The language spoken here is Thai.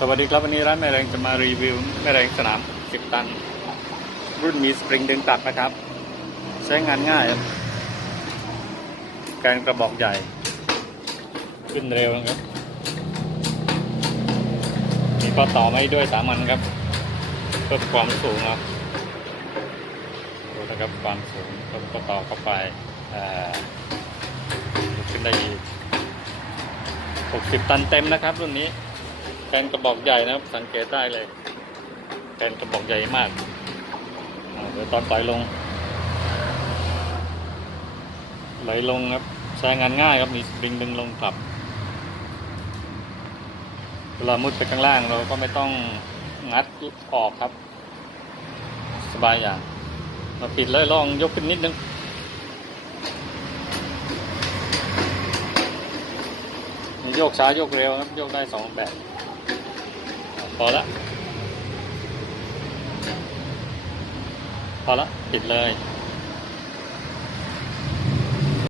สวัสดีครับวันนี้ร้านแม่แรงจะมารีวิวแม่แรงสนาม 10 ตัน รุ่นมีสปริงดึงตัดนะครับ ใช้งานง่ายการกระบอกใหญ่ ขึ้นเร็วนะครับ มีข้อต่อไม่ด้วยสามันครับ เพิ่มความสูงครับดูนะครับความสูงเพิ่มข้อต่อเข้าไปขึ้นได้อีก 60 ตันเต็มนะครับรุ่นนี้ แกนกระบอกใหญ่นะครับ สังเกตได้เลยแกนกระบอกใหญ่มากเดี๋ยวตอนปล่อยลงไหลลงครับใช้งานง่ายครับมีสปริงดึงลงกลับเวลามุดไปข้างล่างเราก็ไม่ต้องงัดออกครับ สบายอย่างมาปิดเลยลองยกขึ้นนิดนึงโยกช้าโยกเร็วครับโยกได้สองแบบ พอละ พอละ ปิดเลย